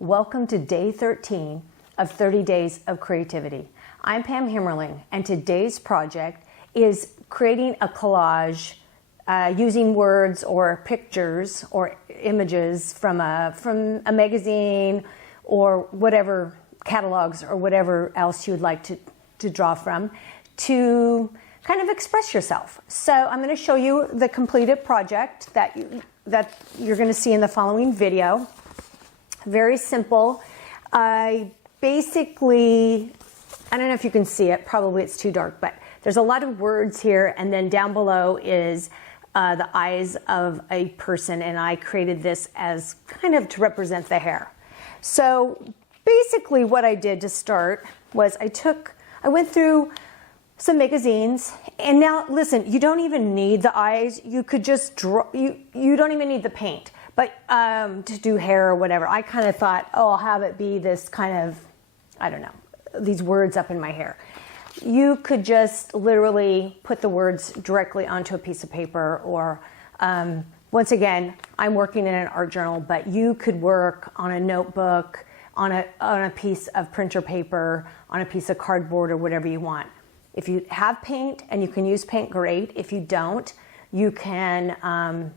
Welcome to day 13 of 30 Days of Creativity. I'm Pam Himmerling, and today's project is creating a collage using words or pictures or images from a magazine or whatever catalogs or whatever else you would like to draw from to kind of express yourself. So I'm going to show you the completed project that you're going to see in the following video. Very simple. I basically, I don't know if you can see it, probably it's too dark, but there's a lot of words here, and then down below is the eyes of a person, and I created this as kind of to represent the hair. So basically what I did to start was I went through some magazines, and now listen, you don't even need the eyes. You could just draw, you don't even need the paint. But to do hair or whatever, I kind of thought, oh, I'll have it be this kind of, I don't know, these words up in my hair. You could just literally put the words directly onto a piece of paper, or once again, I'm working in an art journal, but you could work on a notebook, on a piece of printer paper, on a piece of cardboard, or whatever you want. If you have paint and you can use paint, great. If you don't, you can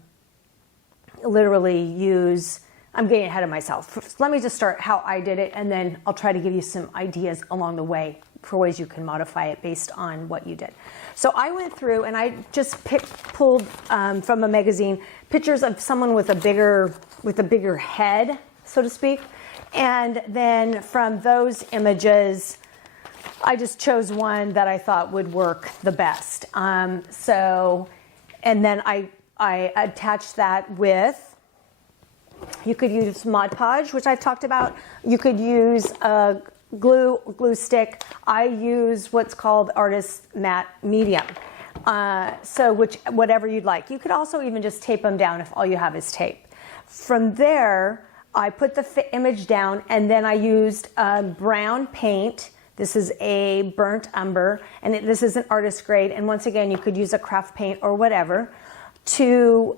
literally use, I'm getting ahead of myself. Let me just start how I did it, and then I'll try to give you some ideas along the way for ways you can modify it based on what you did. So I went through and I just pulled from a magazine pictures of someone with a bigger head, so to speak. And then from those images, I just chose one that I thought would work the best. And then I attached that with, you could use Mod Podge, which I've talked about. You could use a glue stick. I use what's called Artist Matte Medium. Whatever you'd like. You could also even just tape them down if all you have is tape. From there, I put the image down, and then I used brown paint. This is a burnt umber, and this is an artist grade. And once again, you could use a craft paint or whatever. To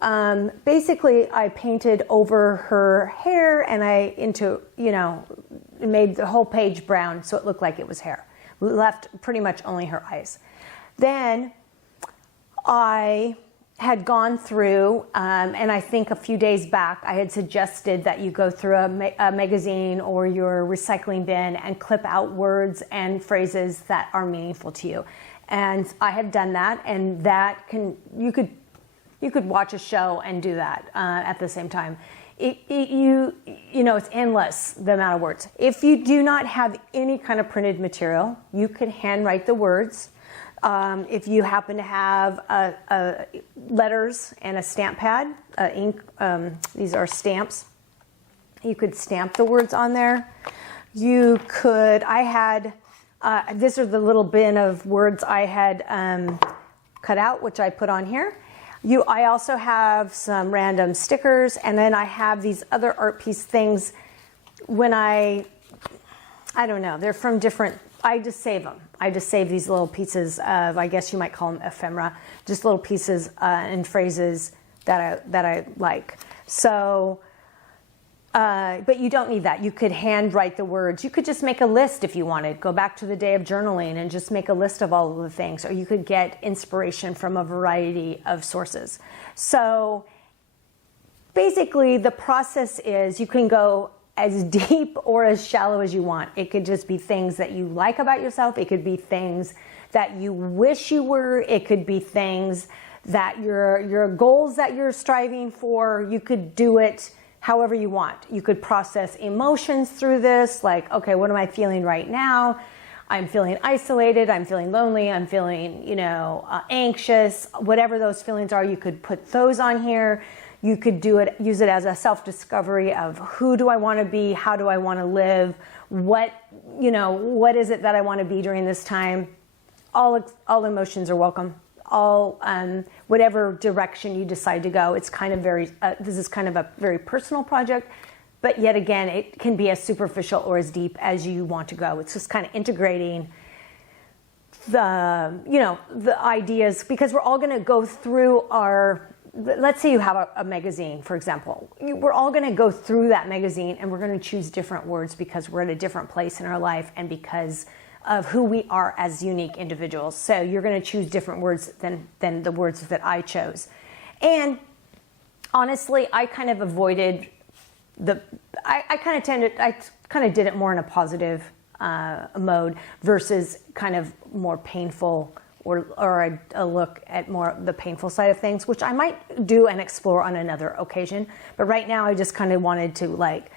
basically, I painted over her hair, and made the whole page brown so it looked like it was hair. We left pretty much only her eyes. Then I had gone through, and I think a few days back I had suggested that you go through a magazine or your recycling bin and clip out words and phrases that are meaningful to you. And I have done that, and you could watch a show and do that at the same time. It's endless, the amount of words. If you do not have any kind of printed material, you could handwrite the words. If you happen to have letters and a stamp pad, ink, these are stamps, you could stamp the words on there. You could, these are the little bin of words I had cut out, which I put on here. I also have some random stickers, and then I have these other art piece things. When I don't know, they're from different, I just save them. I just save these little pieces of, I guess you might call them ephemera, just little pieces and phrases that I like. So, but you don't need that. You could handwrite the words. You could just make a list if you wanted. Go back to the day of journaling and just make a list of all of the things. Or you could get inspiration from a variety of sources. So basically the process is you can go as deep or as shallow as you want. It could just be things that you like about yourself. It could be things that you wish you were. It could be things that your goals that you're striving for. You could do it however you want. You could process emotions through this, like, okay, what am I feeling right now? I'm feeling isolated, I'm feeling lonely, I'm feeling, anxious. Whatever those feelings are, you could put those on here. You could use it as a self-discovery of who do I want to be, how do I want to live, what is it that I want to be during this time. All emotions are welcome. Whatever direction you decide to go. It's kind of this is kind of a very personal project, but yet again, it can be as superficial or as deep as you want to go. It's just kind of integrating the ideas, because we're all going to go through our let's say you have a magazine, for example. We're all going to go through that magazine and we're going to choose different words because we're at a different place in our life and because of who we are as unique individuals. So you're going to choose different words than the words that I chose. And honestly, I kind of avoided I kind of did it more in a positive mode versus kind of more painful or a look at more the painful side of things, which I might do and explore on another occasion. But right now I just kind of wanted to, like,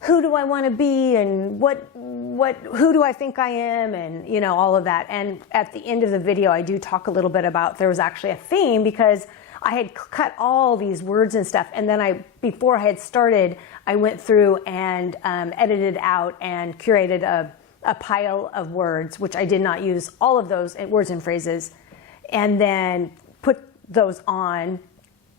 who do I want to be and who do I think I am, and you know, all of that. And at the end of the video I do talk a little bit about there was actually a theme, because I had cut all these words and stuff, and then before I had started, I went through and edited out and curated a pile of words, which I did not use all of those words and phrases, and then put those on.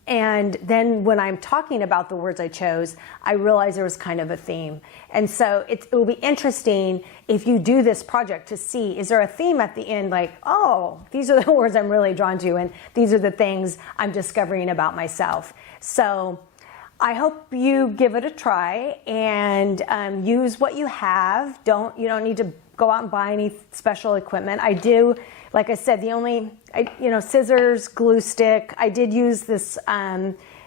And then when I'm talking about the words I chose, I realized there was kind of a theme. And so it will be interesting if you do this project to see, is there a theme at the end, like, oh, these are the words I'm really drawn to, and these are the things I'm discovering about myself. So I hope you give it a try and use what you have. You don't need to go out and buy any special equipment. I do, like I said, scissors, glue stick. I did use this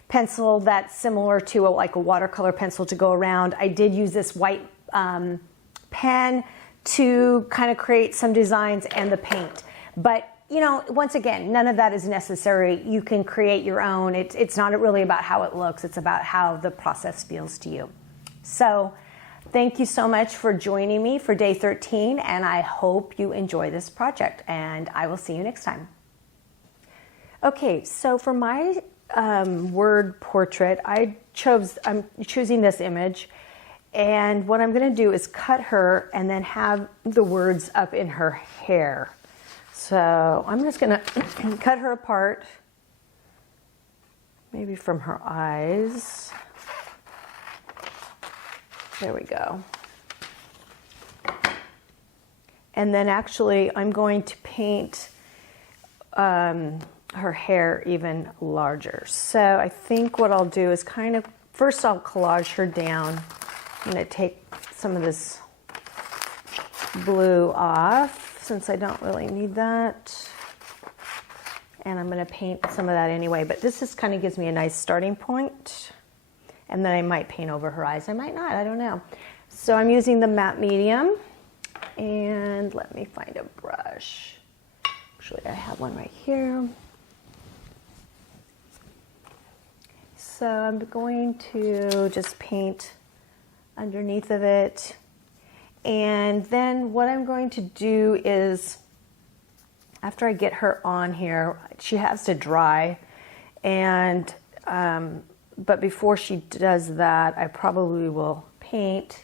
pencil that's similar to like a watercolor pencil to go around. I did use this white pen to kind of create some designs, and the paint. But once again, none of that is necessary. You can create your own. It's not really about how it looks. It's about how the process feels to you. So thank you so much for joining me for day 13, and I hope you enjoy this project, and I will see you next time. Okay, so for my word portrait, I'm choosing this image, and what I'm going to do is cut her and then have the words up in her hair. So I'm just going to cut her apart, maybe from her eyes. There we go. And then actually I'm going to paint her hair even larger. So I think what I'll do is first I'll collage her down. I'm going to take some of this blue off, since I don't really need that. And I'm going to paint some of that anyway, but this just kind of gives me a nice starting point. And then I might paint over her eyes. I might not, I don't know. So I'm using the matte medium, and let me find a brush. Actually, I have one right here. So I'm going to just paint underneath of it. And then what I'm going to do is, after I get her on here, she has to dry, and but before she does that, I probably will paint,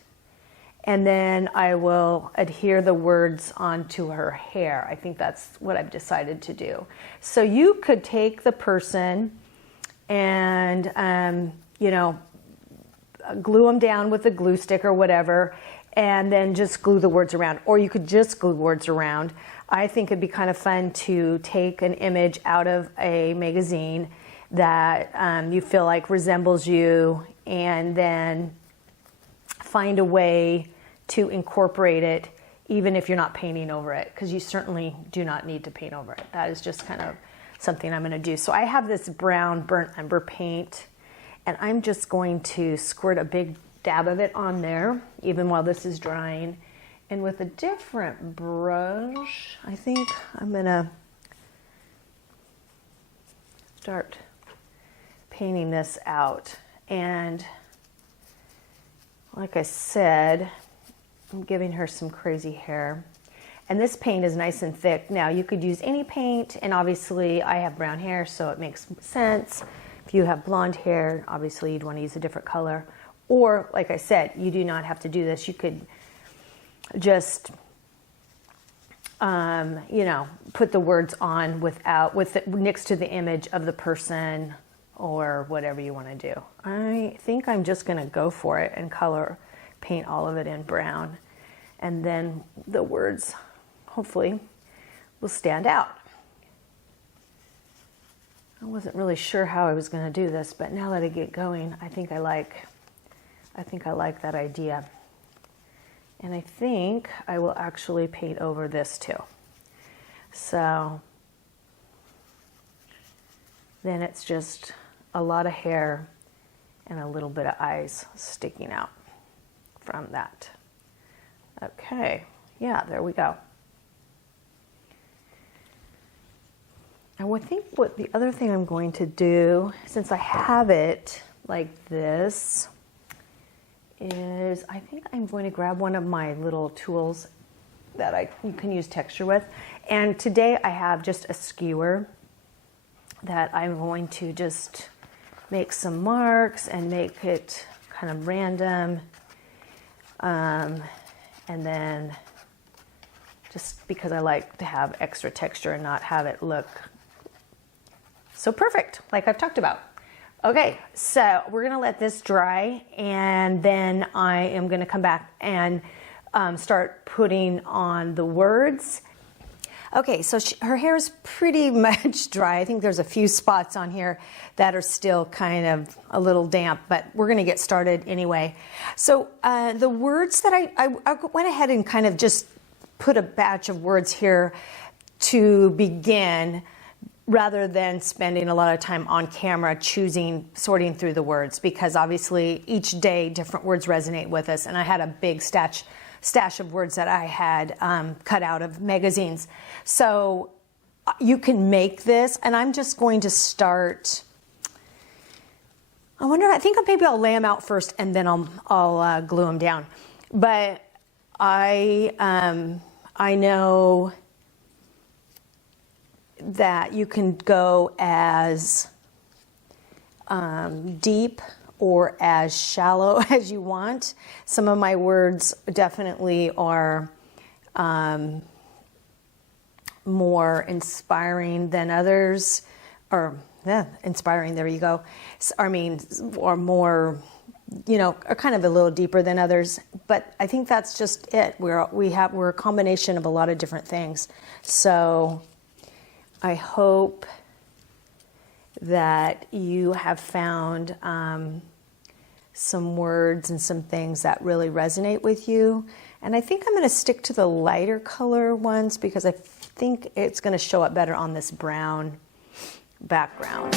and then I will adhere the words onto her hair. I think that's what I've decided to do. So you could take the person and glue them down with a glue stick or whatever, and then just glue the words around. Or you could just glue words around. I think it'd be kind of fun to take an image out of a magazine that you feel like resembles you, and then find a way to incorporate it, even if you're not painting over it, because you certainly do not need to paint over it. That is just kind of something I'm going to do. So I have this brown burnt umber paint, and I'm just going to squirt a big dab of it on there, even while this is drying. And with a different brush, I think I'm going to start painting this out. And like I said, I'm giving her some crazy hair. And this paint is nice and thick. Now you could use any paint, and obviously I have brown hair, so it makes sense. If you have blonde hair, obviously you'd want to use a different color. Or, like I said, you do not have to do this. You could just, put the words on next to the image of the person, or whatever you want to do. I think I'm just going to go for it and paint all of it in brown, and then the words hopefully will stand out. I wasn't really sure how I was going to do this, but now that I get going, I think I like that idea. And I think I will actually paint over this too. So then it's just a lot of hair and a little bit of eyes sticking out from that. Okay, yeah, there we go. I think what the other thing I'm going to do, since I have it like this, is I think I'm going to grab one of my little tools that you can use texture with. And today I have just a skewer that I'm going to just make some marks and make it kind of random. And then just because I like to have extra texture and not have it look so perfect, like I've talked about. Okay, so we're gonna let this dry, and then I am gonna come back and start putting on the words. Okay, so her hair is pretty much dry. I think there's a few spots on here that are still kind of a little damp, but we're gonna get started anyway. So the words that I went ahead and kind of just put a batch of words here to begin, rather than spending a lot of time on camera sorting through the words, because obviously each day different words resonate with us. And I had a big stash of words that I had cut out of magazines. So you can make this, and I'm just going to start. I think maybe I'll lay them out first and then I'll glue them down. But I know that you can go as deep or as shallow as you want. Some of my words definitely are more inspiring than others, or inspiring, there you go. Or more, are kind of a little deeper than others. But I think that's just it. We're a combination of a lot of different things. So I hope that you have found some words and some things that really resonate with you. And I think I'm going to stick to the lighter color ones because I think it's going to show up better on this brown background.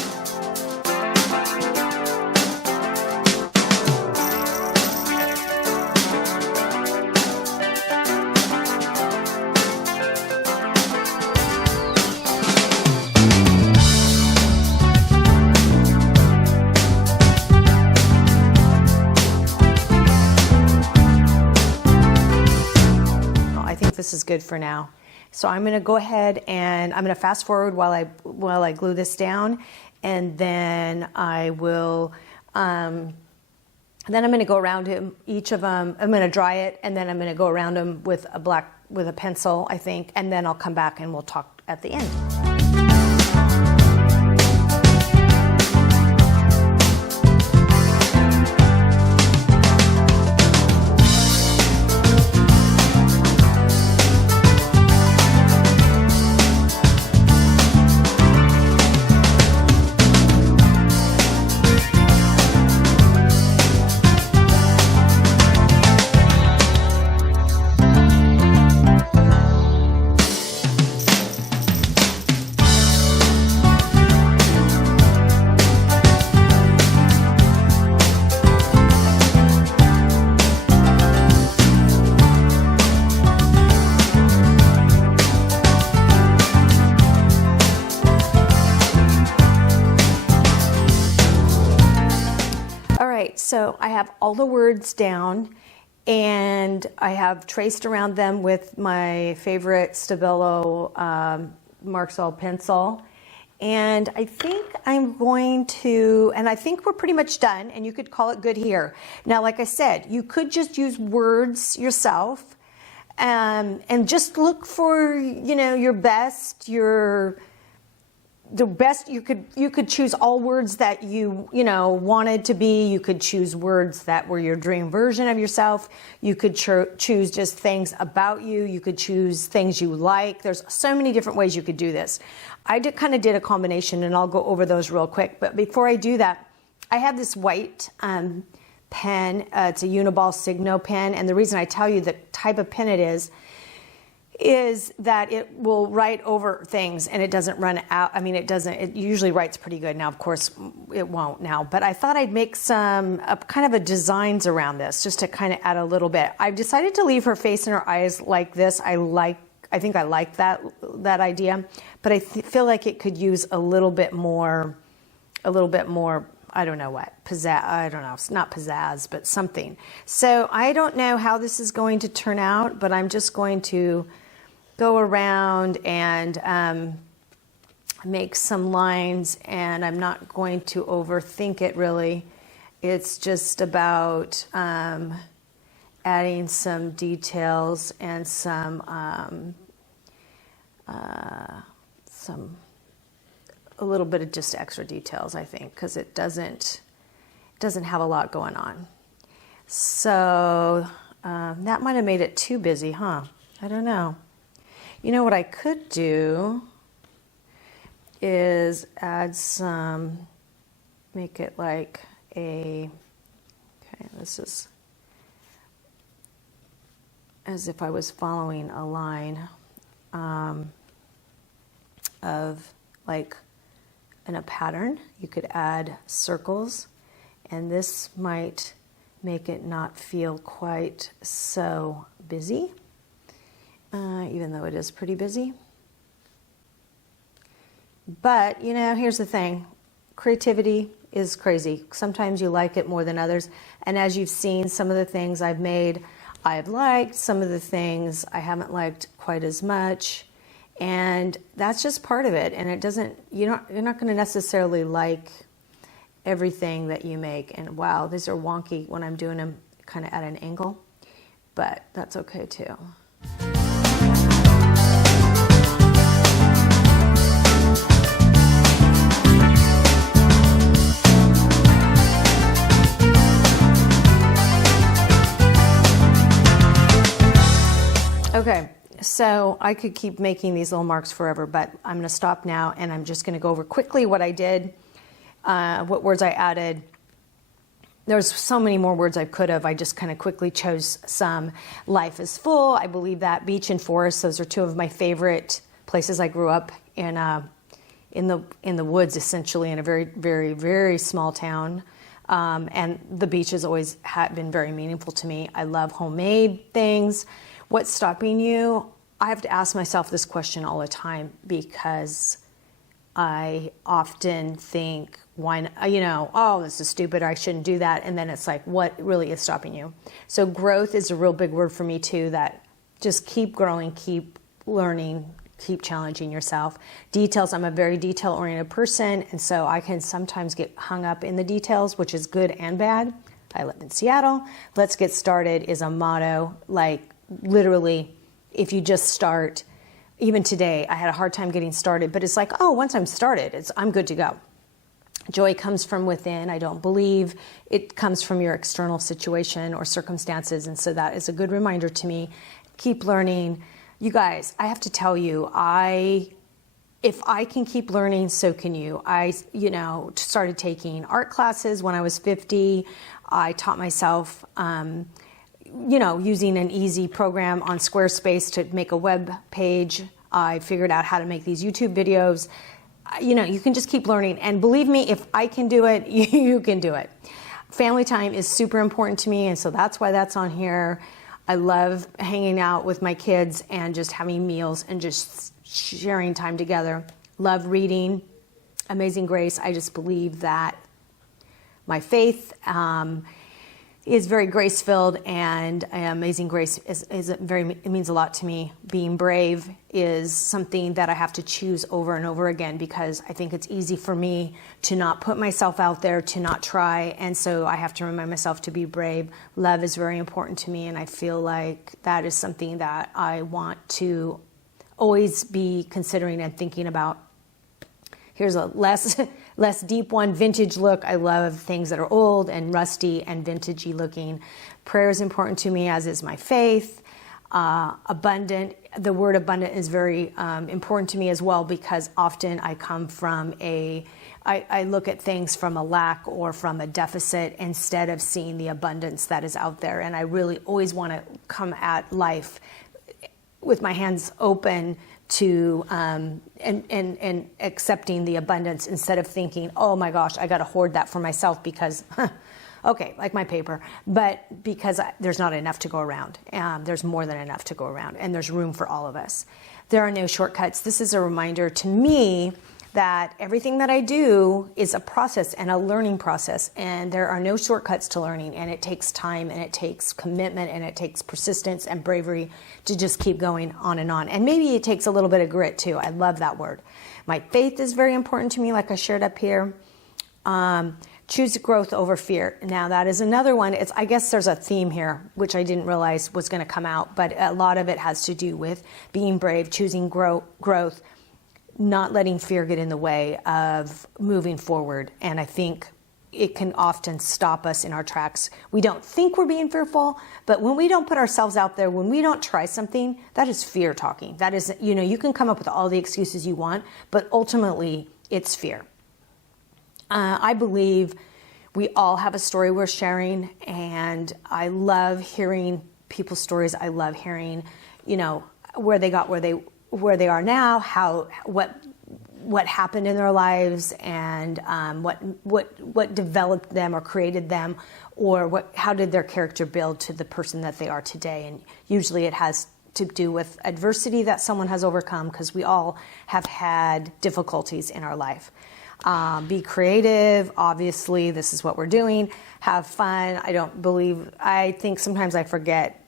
This is good for now. So I'm going to go ahead and I'm going to fast forward while I glue this down, and then I will then I'm going to go around each of them. I'm going to dry it, and then I'm going to go around them with a pencil, I think, and then I'll come back and we'll talk at the end. So I have all the words down, and I have traced around them with my favorite Stabilo Marxall pencil. And I think I'm going to, and I think we're pretty much done, and you could call it good here. Now, like I said, you could just use words yourself and just look for, your best, your the best, you could choose all words that you wanted to be. You could choose words that were your dream version of yourself. You could choose just things about you. You could choose things you like. There's so many different ways you could do this. I kind of did a combination, and I'll go over those real quick. But before I do that, I have this white pen. It's a Uniball Signo pen, and the reason I tell you the type of pen it is that it will write over things and it doesn't run out. I mean, it usually writes pretty good. Now, of course, it won't now, but I thought I'd make some kind of a designs around this just to kind of add a little bit. I've decided to leave her face and her eyes like this. I think I like that idea, but I feel like it could use a little bit more, I don't know what, pizzazz, I don't know, it's not pizzazz, but something. So I don't know how this is going to turn out, but I'm just going to go around and make some lines, and I'm not going to overthink it really. It's just about adding some details and a little bit of just extra details, I think, because it doesn't have a lot going on. So that might have made it too busy, huh? I don't know. You know what I could do is add some, make it like okay, this is as if I was following a line of like in a pattern. You could add circles, and this might make it not feel quite so busy. Even though it is pretty busy. But, here's the thing. Creativity is crazy. Sometimes you like it more than others. And as you've seen, some of the things I've made, I've liked. Some of the things I haven't liked quite as much. And that's just part of it. And you're not going to necessarily like everything that you make. And wow, these are wonky when I'm doing them kind of at an angle. But that's okay too. Okay, so I could keep making these little marks forever, but I'm going to stop now, and I'm just going to go over quickly what I did, what words I added. There's so many more words I could have. I just kind of quickly chose some. Life is full. I believe that. Beach and forest. Those are two of my favorite places. I grew up in the woods, essentially, in a very, very, very small town. And the beach has always been very meaningful to me. I love homemade things. What's stopping you? I have to ask myself this question all the time, because I often think, oh, this is stupid, or I shouldn't do that. And then it's like, what really is stopping you? So growth is a real big word for me too, that just keep growing, keep learning, keep challenging yourself. Details, I'm a very detail-oriented person, and so I can sometimes get hung up in the details, which is good and bad. I live in Seattle. Let's get started is a motto. Like, literally, if you just start, even today, I had a hard time getting started, but it's like, oh, once I'm started, I'm good to go. Joy comes from within. I don't believe it comes from your external situation or circumstances, and so that is a good reminder to me. Keep learning. You guys, I have to tell you, if I can keep learning, so can you. I started taking art classes when I was 50. I taught myself using an easy program on Squarespace to make a web page. I figured out how to make these YouTube videos. You can just keep learning. And believe me, if I can do it, you can do it. Family time is super important to me, and so that's why that's on here. I love hanging out with my kids and just having meals and just sharing time together. Love reading Amazing Grace. I just believe that my faith is very grace-filled, and Amazing Grace it means a lot to me. Being brave is something that I have to choose over and over again, because I think it's easy for me to not put myself out there, to not try, and so I have to remind myself to be brave. Love is very important to me, and I feel like that is something that I want to always be considering and thinking about. Here's a less deep one, vintage look. I love things that are old and rusty and vintagey looking. Prayer is important to me, as is my faith. Abundant. The word abundant is very important to me as well, because often I come from I look at things from a lack or from a deficit instead of seeing the abundance that is out there. And I really always want to come at life with my hands open to and accepting the abundance, instead of thinking, oh my gosh, I got to hoard that for myself because, okay, like my paper, but because there's not enough to go around. There's more than enough to go around, and there's room for all of us. There are no shortcuts. This is a reminder to me that everything that I do is a process and a learning process, and there are no shortcuts to learning, and it takes time, and it takes commitment, and it takes persistence and bravery to just keep going on and on. And maybe it takes a little bit of grit too. I love that word. My faith is very important to me, like I shared up here. Choose growth over fear. Now that is another one. I guess there's a theme here, which I didn't realize was going to come out, but a lot of it has to do with being brave, choosing growth, not letting fear get in the way of moving forward. And I think it can often stop us in our tracks. We don't think we're being fearful, but when we don't put ourselves out there, when we don't try something, that is fear talking. That is, you can come up with all the excuses you want, but ultimately it's fear. I believe we all have a story worth sharing, and I love hearing people's stories. I love hearing, where they got where they are now, what happened in their lives, and what developed them or created them, or how did their character build to the person that they are today. And usually it has to do with adversity that someone has overcome, because we all have had difficulties in our life. Be creative. Obviously, this is what we're doing. Have fun. I think sometimes I forget,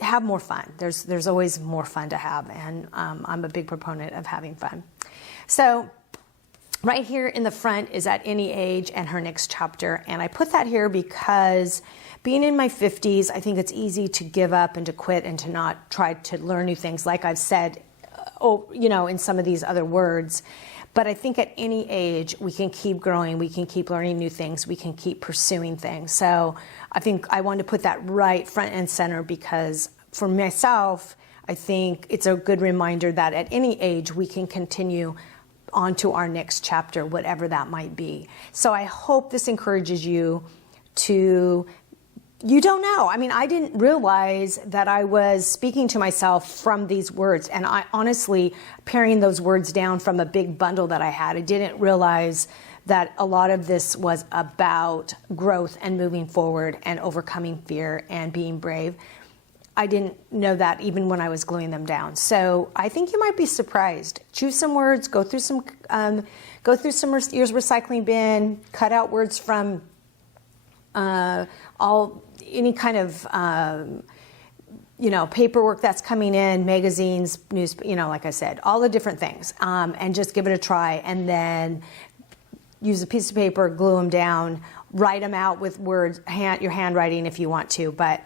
have more fun. There's always more fun to have, and I'm a big proponent of having fun. So right here in the front is At Any Age and her next chapter, and I put that here because being in my 50s, I think it's easy to give up and to quit and to not try to learn new things, like I've said, in some of these other words. But I think at any age, we can keep growing, we can keep learning new things, we can keep pursuing things. So I think I wanted to put that right front and center, because for myself, I think it's a good reminder that at any age, we can continue on to our next chapter, whatever that might be. So I hope this encourages you to... You don't know. I didn't realize that I was speaking to myself from these words. And I honestly, paring those words down from a big bundle that I had, I didn't realize that a lot of this was about growth and moving forward and overcoming fear and being brave. I didn't know that even when I was gluing them down. So I think you might be surprised. Choose some words, go through some year's recycling bin, cut out words from any kind of paperwork that's coming in, magazines, news, like I said, all the different things, and just give it a try, and then use a piece of paper, glue them down, write them out with words, your handwriting if you want to, but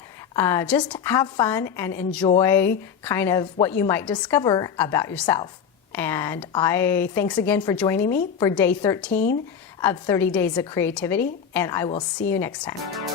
just have fun and enjoy kind of what you might discover about yourself. And thanks again for joining me for day 13 of 30 Days of Creativity, and I will see you next time.